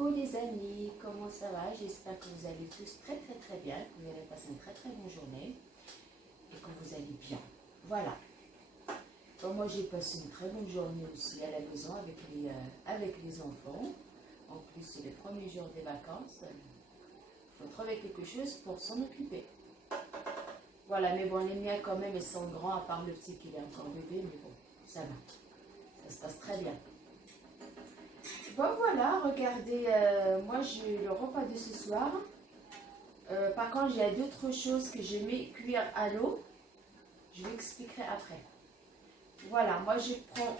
Coucou les amis, comment ça va? J'espère que vous allez tous très bien, que vous allez passer une très bonne journée et que vous allez bien. Voilà. Bon, moi j'ai passé une très bonne journée aussi à la maison avec les enfants. En plus c'est les premiers jours des vacances. Il faut trouver quelque chose pour s'en occuper. Voilà, mais bon les miens quand même ils sont grands à part le petit qui est encore bébé, mais bon, ça va. Ça se passe très bien. Bon voilà, regardez, moi j'ai le repas de ce soir. Par contre, il y a d'autres choses que je mets cuire à l'eau. Je vous expliquerai après. Voilà, moi je prends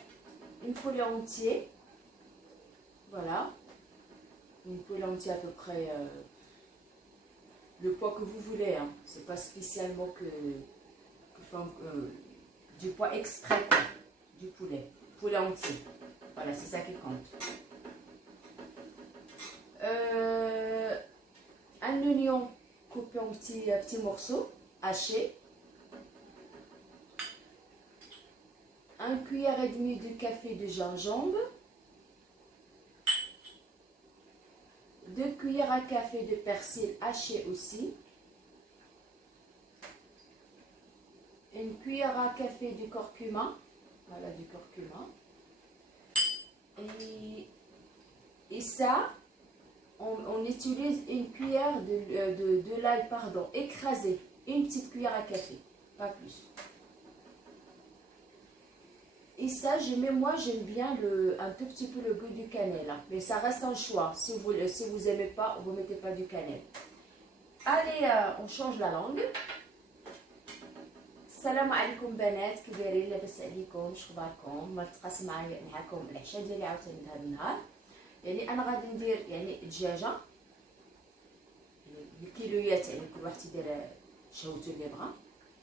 une poulet entière. Voilà. Une poulet entière à peu près le poids que vous voulez. Hein. C'est pas spécialement du poids extrait quoi, du poulet. Poulet entier. Voilà, c'est ça qui compte. Un oignon coupé en petits morceaux, haché. Un cuillère et demie de café de gingembre. 2 cuillères à café de persil haché aussi. Une cuillère à café de curcuma. Voilà, du curcuma. Et ça, on utilise une cuillère de l'ail, écrasé. Une petite cuillère à café, pas plus. Et ça, moi j'aime bien un tout petit peu le goût du cannelle. Hein. Mais ça reste un choix. Si vous n'aimez pas, vous ne mettez pas du cannelle. Allez, on change la langue. السلام عليكم بنات، كي دايرين؟ لاباس عليكم؟ شخباركم؟ ما تقاسم معكم العشاء ديالي عاوتاني هذا النهار. يعني انا غادي ندير يعني دجاجه بالكيلويات، يعني كل واحد يدير شهوته اللي بغا.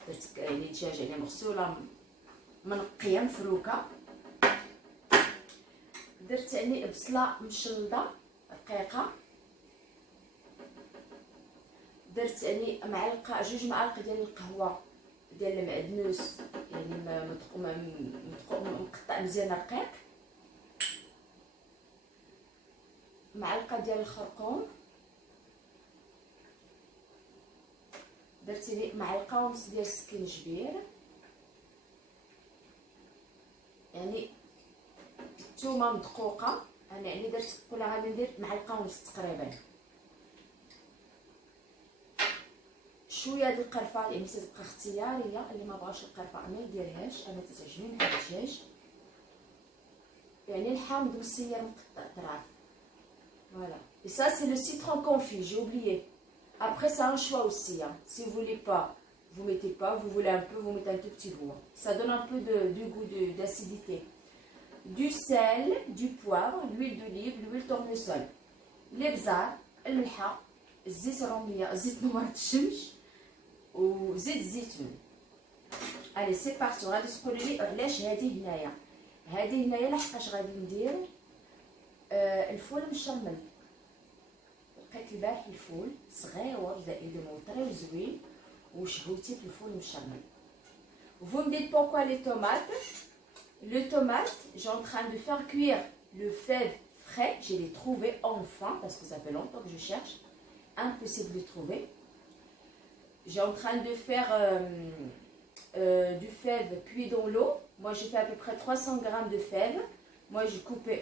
درت يعني دجاجه يعني مغسوله منقيه مفروكه. درت يعني بصله مشلضه رقيقه. درت يعني جوج معالق ديال القهوه ديال المعدنوس، يعني مقطع مزيان رقيق. معلقه ديال الخرقوم. درت لي معلقه ونص ديال السكنجبير. يعني الثومه مدقوقه، انا يعني درت كلها غادي ندير معلقه ونص تقريبا. شويه د القرفه، يعني تبقى اختياريه، اللي ما بغاش القرفه ما يديرهاش، انا تتعجبني مع الدجاج. يعني الحامض والسير مقطع طراف. Voilà. Et ça, c'est le citron confit, j'ai oublié. Après, c'est un choix aussi. Hein. Si vous voulez pas, vous mettez pas. Vous voulez un peu, vous mettez un tout petit bout. Hein. Ça donne un peu de goût d'acidité. Du sel, du poivre, l'huile d'olive, l'huile tournesol. الابزار، الملحة، الزيت الرومية، زيت نوار الشمس وزيت الزيتون. Allez, c'est parti. غادي تقولوا لي علاش هذه هنايا لحقاش غادي ندير الفول مشمل. لقيت البارح الفول صغيور زائد موطري وزوين وشهوتي في الفول مشمل. Vous me dites pourquoi les tomates? Le tomate, j'ai en train de faire cuire le fève frais. Je l'ai trouvé enfin parce que ça fait longtemps que je cherche. Impossible de trouver. J'ai en train de faire du fève cuit dans l'eau. Moi j'ai fait à peu près 300 g de fève. Moi j'ai coupé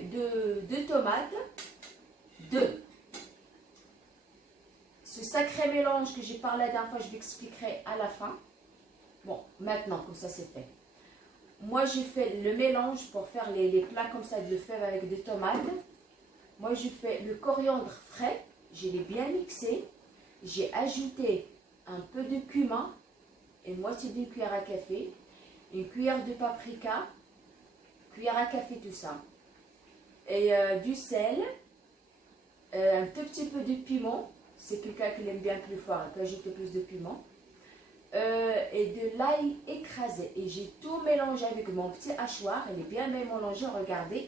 deux tomates. 2. Ce sacré mélange que j'ai parlé la dernière fois, je l'expliquerai à la fin. Bon, maintenant, comme ça c'est fait. Moi j'ai fait le mélange pour faire les plats comme ça de fève avec des tomates. Moi j'ai fait le coriandre frais, je l'ai bien mixé. J'ai ajouté un peu de cumin, une moitié d'une cuillère à café, une cuillère de paprika, cuillère à café tout ça. Et du sel, un tout petit peu de piment. C'est quelqu'un qui l'aime bien plus fort, il peut ajouter plus de piment. Et de l'ail écrasé. Et j'ai tout mélangé avec mon petit hachoir. Il est bien mélangé, regardez.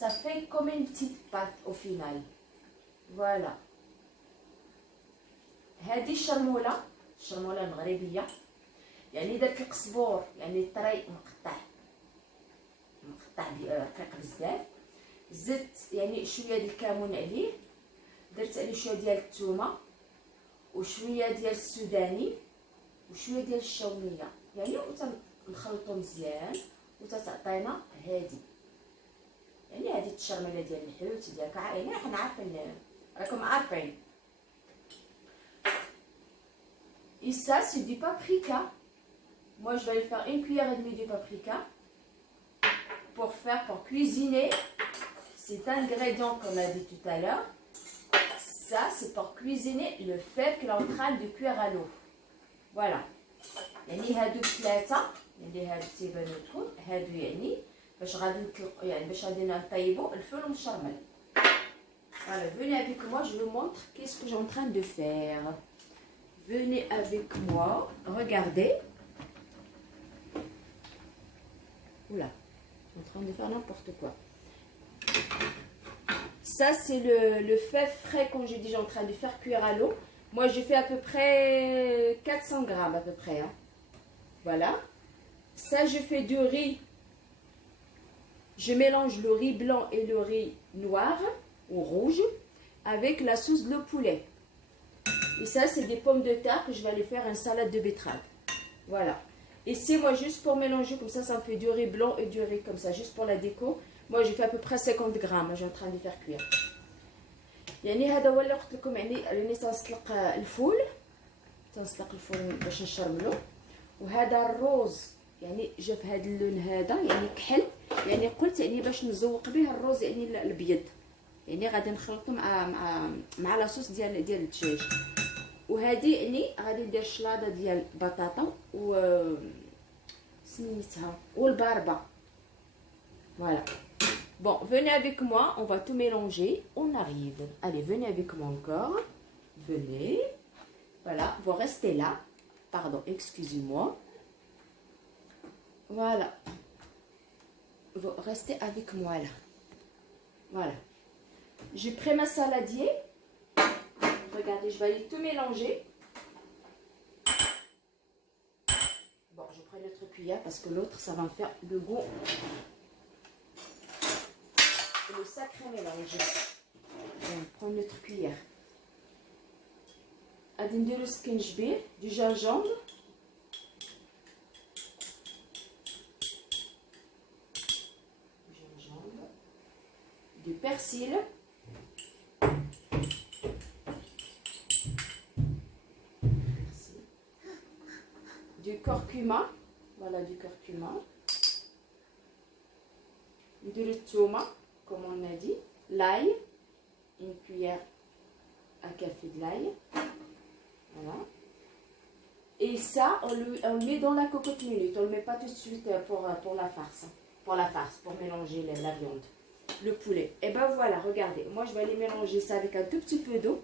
Ça fait comme une petite pâte au final. Voilà. هذه الشرموله المغربيه، يعني درت القزبور يعني طري مقطع رقيق بزاف. زدت يعني شويه ديال الكمون عليه، درت عليه شويه ديال الثومه وشويه ديال السوداني وشويه ديال الشاونيه، يعني وتنخلطو مزيان وتتعطينا هادي، يعني هادي التشرمله ديال الحوت ديالك، يعني حنا عارفين، راكم عارفين. Et ça c'est du paprika. Moi je vais faire une cuillère et demie de paprika pour cuisiner cet ingrédient qu'on a dit tout à l'heure. Ça c'est pour cuisiner le fève qui est en train de cuire à l'eau. Voilà. يعني هادو ثلاثه اللي هادو تيبانو لكم، هادو يعني باش غادي نطيبو الفول المشرمل. Voilà, venez avec moi, je vous montre qu'est-ce que j'ai en train de faire. Venez avec moi, regardez. Oula, je suis en train de faire n'importe quoi. Ça, c'est le fève frais, comme j'ai dit, j'ai en train de faire cuire à l'eau. Moi, j'ai fait à peu près 400 grammes, à peu près. Hein. Voilà. Ça, je fais du riz. Je mélange le riz blanc et le riz noir ou rouge avec la sauce de poulet. Et ça, c'est des pommes de terre que je vais aller faire une salade de betterave. Voilà. Et c'est moi juste pour mélanger, comme ça me fait du riz blanc et du riz comme ça, juste pour la déco. Moi, j'ai fait à peu près 50 grammes, j'ai en train de faire cuire. يعني هذا هو اللي قلت لكم، يعني تنسلق الفول باش نشرملو. وهذا الروز يعني جا في هذا اللون هذا، يعني كحل، يعني قلت يعني باش نزوق به الروز يعني الابيض، يعني غادي نخلطو مع لاصوص ديال الدجاج. وهذه يعني غادي ندير شلاضه ديال بطاطا و سميتها والباربه. Voilà. Bon, venez avec moi, on va tout mélanger, on arrive. Allez, venez avec moi encore. Venez. Voilà, vous restez là. Pardon, excusez-moi. Voilà. Vous restez avec moi là. Voilà. J'ai pris ma saladier. Regardez, je vais aller tout mélanger. Bon, je prends notre cuillère parce que l'autre, ça va me faire le goût. Le sacré mélange. On prend notre cuillère. غادي نديرو سكنجبير، du gingembre, du persil, du curcuma, voilà du curcuma, de l'thoma, comme on a dit, l'ail, une cuillère à café de l'ail, voilà. Et ça, on le met dans la cocotte minute, on ne le met pas tout de suite pour la farce, pour mélanger la viande, le poulet. Et ben voilà, regardez, moi je vais aller mélanger ça avec un tout petit peu d'eau,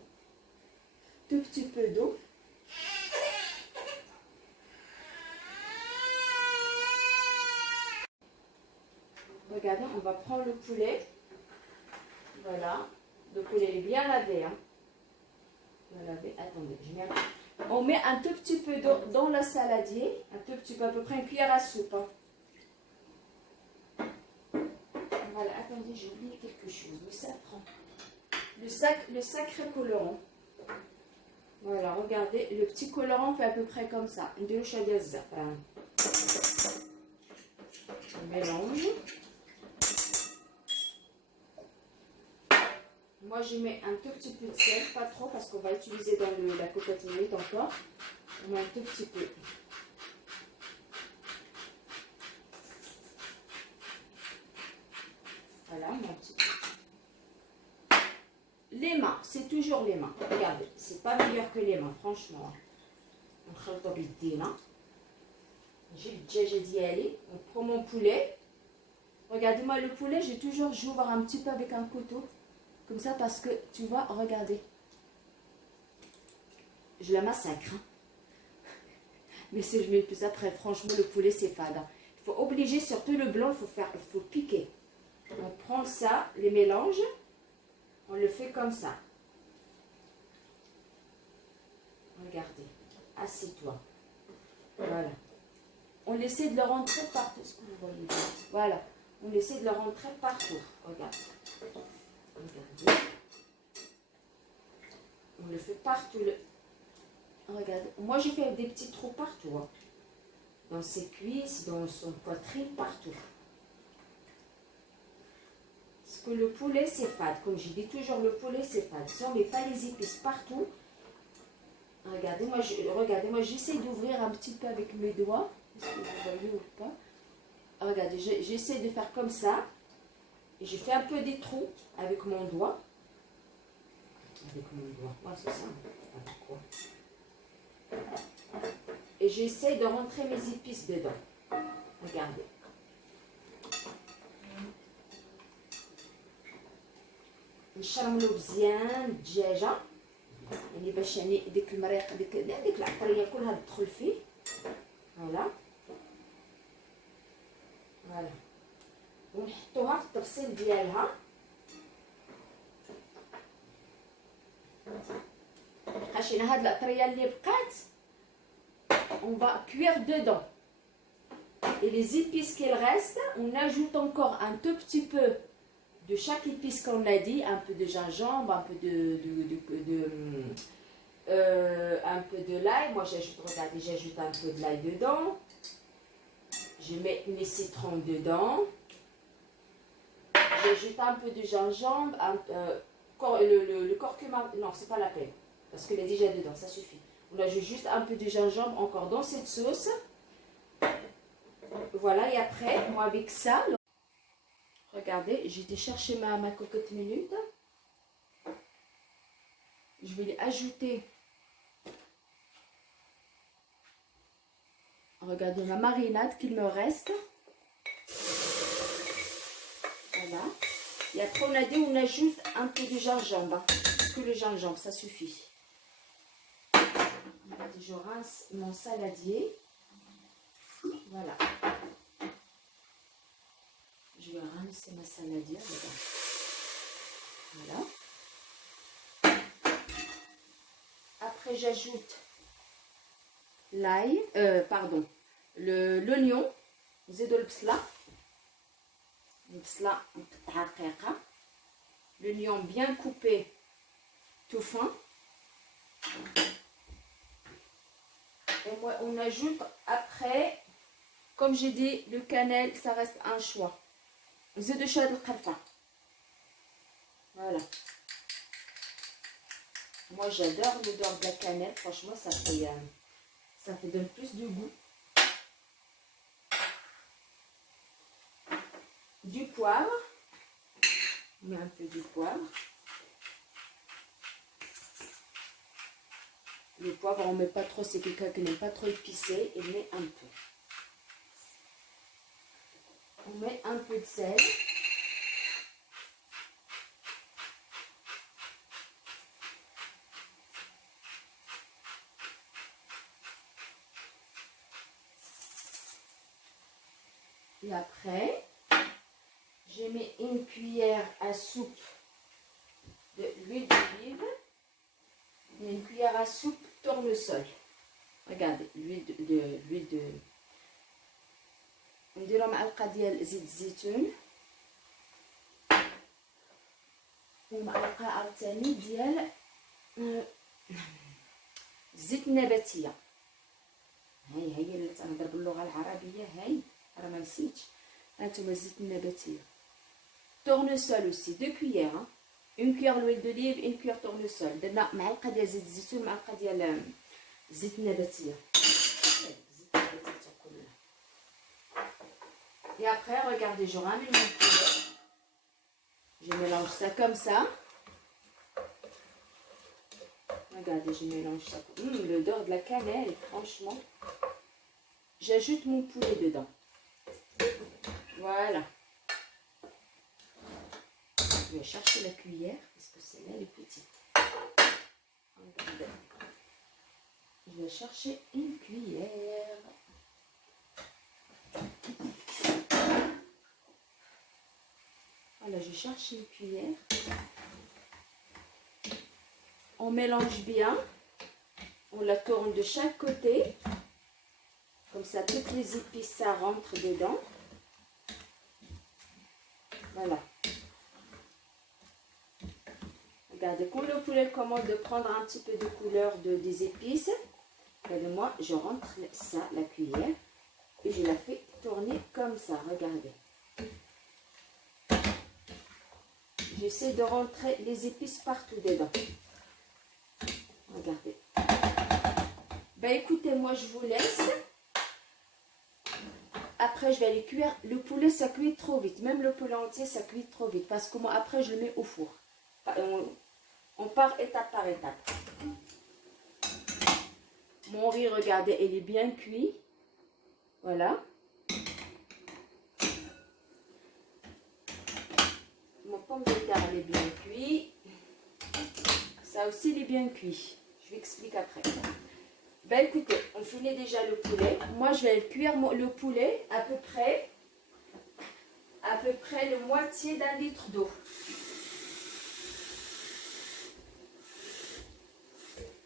Regardez, on va prendre le poulet. Voilà. Le poulet est bien lavé. Hein. On va laver. Attendez, je mets on met un tout petit peu d'eau dans la saladier. Un tout petit peu, à peu près une cuillère à soupe. Hein. Voilà, attendez, j'ai oublié quelque chose. Le safran. Le sacré colorant. Voilà, regardez. Le petit colorant fait à peu près comme ça. Une douche à safran. On mélange. Moi, je mets un tout petit peu de sel, pas trop, parce qu'on va utiliser dans la cocotte minute encore. On met un tout petit peu. Voilà, mon petit peu. Les mains, c'est toujours les mains. Regardez, c'est pas meilleur que les mains, franchement. On خلطو بيدينا. J'ai le djajja diali. On prend mon poulet. Regardez-moi le poulet, j'ouvre un petit peu avec un couteau. Comme ça, parce que, tu vois, regardez. Je la massacre. Hein. Mais si je mets plus après, franchement, le poulet, c'est fade. Il faut obliger, surtout le blanc, il faut piquer. On prend ça, les mélanges. On le fait comme ça. Regardez. Assieds-toi. Voilà. On essaie de le rentrer partout. Ce que vous voyez. Voilà. On essaie de le rentrer partout. Regarde. Regardez. On le fait partout. Regarde. Moi, j'ai fait des petits trous partout. Hein. Dans ses cuisses, dans son poitrine, partout. Parce que le poulet, c'est fade. Comme je dis toujours, le poulet, c'est fade. Si on ne met pas les épices partout, regardez-moi, j'essaie d'ouvrir un petit peu avec mes doigts. Est-ce que vous voyez ou pas? Regardez, j'essaie de faire comme ça. Et je fais un peu des trous avec mon doigt. Avec mon doigt. Ouais, c'est ça. Avec quoi? Et j'essaie de rentrer mes épices dedans. Regardez. نشرملو مزيان الدجاجه يعني باش يعني ديك المريق ديك العطريه كلها تدخل فيه. فوالا فوالا ونحطوها في التفصيل ديالها. بقاش هنا هاد العطريه اللي بقات on va cuire dedans. Et les épices qu'il reste, on ajoute encore un tout petit peu de chaque épice qu'on a dit, un peu de gingembre, un peu un peu de l'ail. Moi j'ajoute, regardez, j'ajoute un peu de l'ail dedans. Je mets mes citrons dedans. J'ajoute un peu de gingembre, le curcuma, non c'est pas la peine, parce qu'il est déjà dedans, ça suffit. On ajoute juste un peu de gingembre encore dans cette sauce. Voilà, et après, moi avec ça, regardez, j'ai été chercher ma cocotte minute. Je vais lui ajouter, regardez, ma marinade qu'il me reste. Voilà. Et après, on a dit, on ajoute un peu de gingembre. Que le gingembre, ça suffit. Regardez, je rince mon saladier. Voilà. Je vais rincer ma saladière. Voilà. Après, j'ajoute l'ail, pardon, l'oignon. زيدوا البصلة. البصلة مقطعة رقيقة. L'oignon bien coupé, tout fin. Et moi, on ajoute après, comme j'ai dit, le cannelle, ça reste un choix. زيدوا شوية القرفة. Voilà. Moi, j'adore l'odeur de la cannelle. Franchement, ça donne plus de goût. Du poivre. On met un peu du poivre. Le poivre, on ne met pas trop. C'est quelqu'un qui n'aime pas trop épicé. Il met un peu. On met un peu de sel. Et après, je mets une cuillère à soupe de l'huile d'olive et une cuillère à soupe tournesol. Regardez, l'huile de نديرو معلقه ديال زيت الزيتون ومعلقه عاوتاني ديال زيت النباتيه. هي اللي تنهضر باللغه العربيه. هاي راه ما نسيتش. هانتوما الزيت النباتيه. tournesol aussi 2 cuillères. Hein. Une cuillère l'huile d'olive, une cuillère tournesol. درنا معلقه ديال زيت الزيتون معلقه ديال زيت النباتيه. Et après, regardez, je ramène mon poulet. Je mélange ça comme ça. Regardez, je mélange ça. L'odeur de la cannelle, franchement. J'ajoute mon poulet dedans. Voilà. Je vais chercher la cuillère parce que celle-là, elle est petite. Regardez. Je vais chercher une cuillère. Voilà, je cherche une cuillère. On mélange bien. On la tourne de chaque côté. Comme ça, toutes les épices, ça rentre dedans. Voilà. Regardez, quand le poulet commence de prendre un petit peu de couleur des épices, regardez-moi, je rentre ça, la cuillère, et je la fais tourner comme ça, regardez. J'essaie de rentrer les épices partout dedans. Regardez. Ben écoutez, moi je vous laisse. Après, je vais aller cuire. Le poulet, ça cuit trop vite. Même le poulet entier, ça cuit trop vite. Parce que moi, après, je le mets au four. On part étape par étape. Mon riz, regardez, il est bien cuit. Voilà. Mon pomme de terre, elle est bien cuit. Ça aussi, il est bien cuit. Je vous explique après. Ben écoutez, on finit déjà le poulet. Moi, je vais cuire le poulet à peu près le moitié d'un litre d'eau.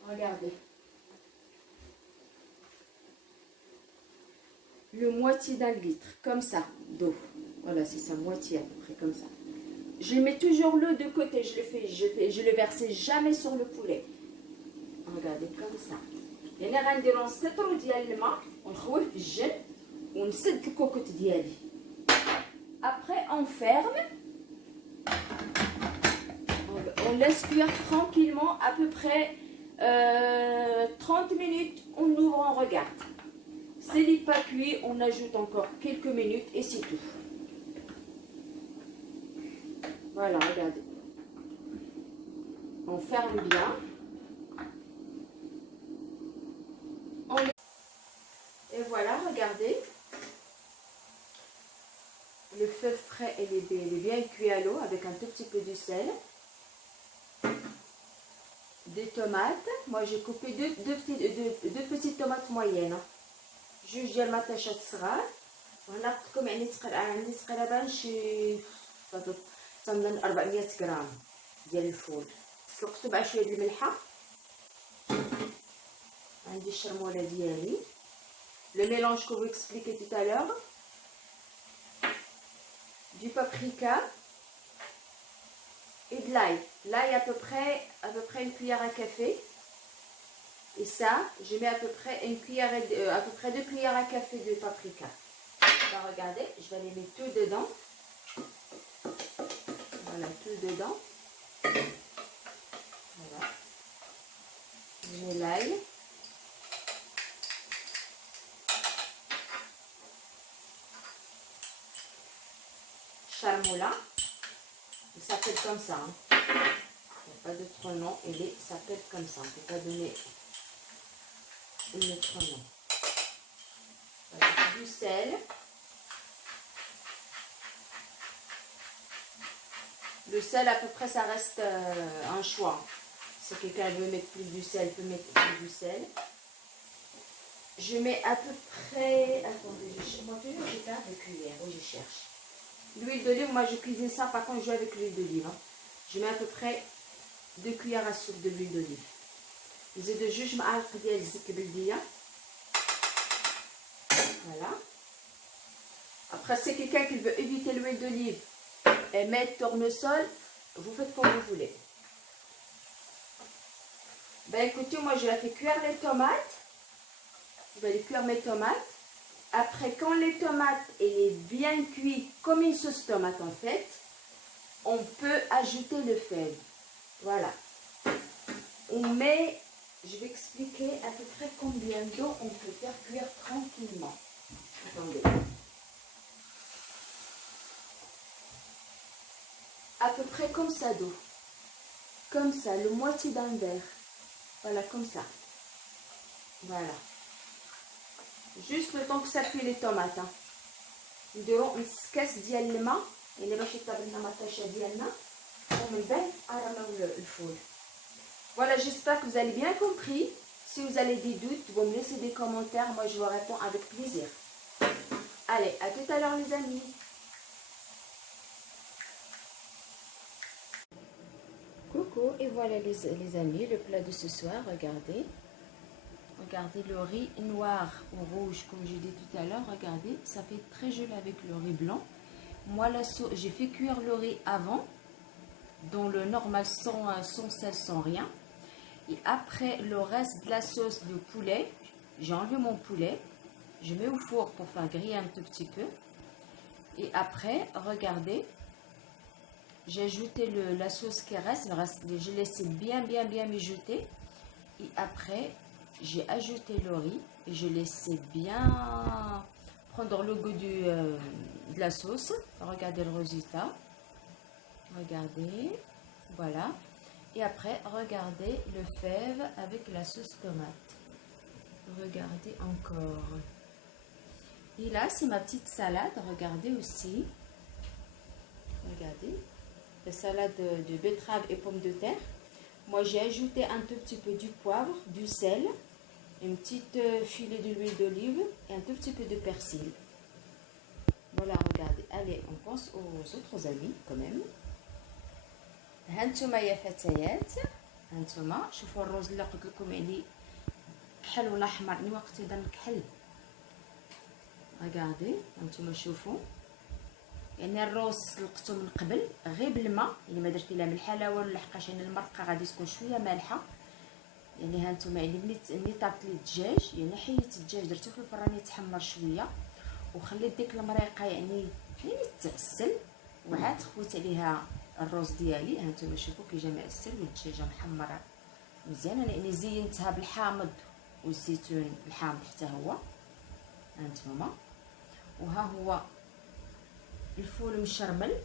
Regardez. Le moitié d'un litre, comme ça, d'eau. Voilà, c'est ça, moitié à peu près, comme ça. Je mets toujours l'eau de côté, je le verse jamais sur le poulet. Regardez, comme ça. يعني غنديرو نسطرو ديال الماء ونخويه في الجن ونسد الكوكوط ديالي. Après on ferme. On laisse cuire tranquillement à peu près 30 minutes. On ouvre, on regarde. S'il n'est pas cuit, on ajoute encore quelques minutes et c'est tout. Voilà, regardez. On ferme bien. Et voilà, regardez. Le feu frais, il est bien cuit à l'eau avec un tout petit peu de sel. Des tomates. Moi, j'ai coupé deux petites tomates moyennes. جوج ديال المطيشات صغار. وهنا قلت لكم يعني عندي تقريبا شي تنظن 400 غرام ديال الفول. سلقته مع شويه ديال الملحه. عندي الشرموله ديالي. Le mélange que vous expliquez tout à l'heure. Du paprika. Et de l'ail. L'ail à peu près une cuillère à café. Et ça, je mets à peu près deux cuillères à café de paprika. Alors, regardez, je vais les mettre tout dedans. Voilà, tout dedans. Voilà. Je mets l'ail. Charmoula. Il s'appelle comme ça. Hein. Il n'y a pas d'autre nom. Il s'appelle comme ça. On ne peut pas donner un autre nom. Voilà, du sel. Le sel, à peu près, ça reste un choix. Si quelqu'un veut mettre plus du sel, peut mettre plus du sel. Je mets à peu près... Attendez, moi toujours j'ai pas de cuillère. Oui, je cherche. L'huile d'olive, moi je cuisine ça, par contre je joue avec l'huile d'olive. Hein. Je mets à peu près 2 cuillères à soupe de l'huile d'olive. نزيد جوج معالق ديال الزيت البلديه. Voilà. Après, c'est quelqu'un qui veut éviter l'huile d'olive et mettre tournesol, vous faites comme vous voulez. Ben écoutez, moi je la fais cuire les tomates. Je vais aller cuire mes tomates. Après, quand les tomates est bien cuites, comme une sauce tomate en fait, on peut ajouter le fève. Voilà. On met, je vais expliquer à peu près combien d'eau on peut faire cuire tranquillement. Attendez. À peu près comme ça d'eau. Comme ça, le moitié d'un verre. Voilà, comme ça. Voilà. Juste le temps que ça cuit les tomates. نديرو نص كاس ديال الماء يعني باش يطيب لنا مطيشه ديالنا ومن بعد نرميو الفول. Voilà, j'espère que vous avez bien compris. Si vous avez des doutes, vous me laissez des commentaires. Moi, je vous réponds avec plaisir. Allez, à tout à l'heure les amis. Coucou, et voilà les amis, le plat de ce soir, regardez. Regardez le riz noir ou rouge, comme je dis tout à l'heure, regardez, ça fait très joli avec le riz blanc. Moi, j'ai fait cuire le riz avant, dans le normal sans sel, sans rien. Et après, le reste de la sauce de poulet, j'ai enlevé mon poulet. Je mets au four pour faire griller un tout petit peu. Et après, regardez, j'ai ajouté la sauce qui reste. J'ai laissé bien mijoter. Et après, j'ai ajouté le riz. Et je laissé bien prendre le goût de la sauce. Regardez le résultat. Regardez, voilà. Et après, regardez le fève avec la sauce tomate. Regardez encore. Et là, c'est ma petite salade. Regardez aussi. Regardez. La salade de betterave et pommes de terre. Moi, j'ai ajouté un tout petit peu du poivre, du sel, une petite filet d'huile d'olive et un tout petit peu de persil. Voilà, regardez. Allez, on pense aux autres amis quand même. هانتوما يا فتيات، هانتوما شوفوا الرز اللي قلت لكم يعني كحل ولا احمر، يعني وقت اذا كحل. regardez هانتوما شوفوا، يعني الروز سلقته من قبل غير بالماء، يعني ما درت لا ملحه لا والو، لحقاش يعني المرقه غادي تكون شويه مالحه. يعني هانتوما يعني ملي طابت لي الدجاج، يعني حيت الدجاج درته في الفران يتحمر شويه وخليت ديك المريقه يعني تغسل، وعاد خويت عليها الروز ديالي. هانتوما شوفوا كي جا معسل والدجاجه محمره مزيان. انا يعني زينتها بالحامض والزيتون الحامض حتى هو. هانتوما وها هو الفول المشرمل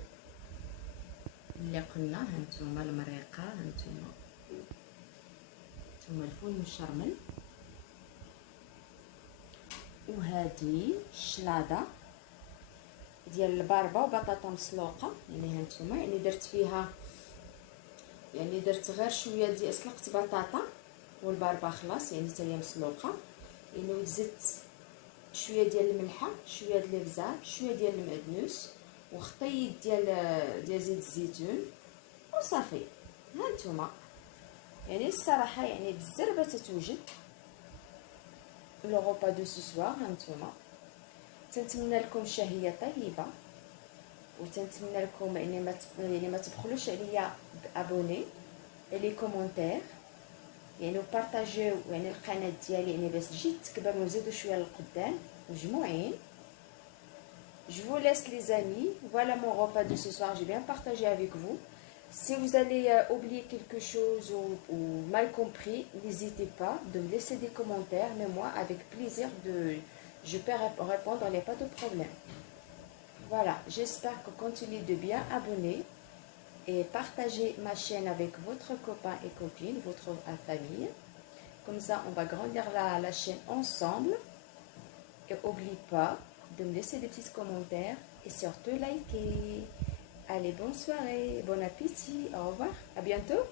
اللي قلنا. هانتوما المريقه، هانتوما الفول المشرمل. وهذه الشلاضه ديال الباربه وبطاطا مسلوقه. يعني هانتوما يعني درت فيها، يعني درت غير شويه ديال سلقت بطاطا والباربه خلاص، يعني حتى هي مسلوقه. يعني وزدت شويه ديال الملحه، شويه ديال الابزار، شويه ديال المعدنوس وخطيط ديال زيت الزيتون وصافي. هانتوما يعني الصراحه يعني بالزربه تتوجد لو غوبا دو سو سوار. هانتوما تنتمنى لكم شهيه طيبه، وتنتمنى لكم يعني ما تبخلوش عليا بابوني لي كومونتير، يعني وبارطاجيو يعني القناه ديالي، يعني باش تجي تكبر ونزيدو شويه للقدام مجموعين. Je vous laisse les amis. Voilà mon repas de ce soir. J'ai bien partagé avec vous. Si vous allez oublier quelque chose ou mal compris, n'hésitez pas de me laisser des commentaires. Mais moi, avec plaisir, je peux répondre, il n'y a pas de problème. Voilà, j'espère que continuez de bien abonner et partager ma chaîne avec votre copain et copine, votre famille. Comme ça, on va grandir la chaîne ensemble. Et n'oubliez pas de me laisser des petits commentaires et surtout liker. Allez, bonne soirée, bon appétit, au revoir, à bientôt.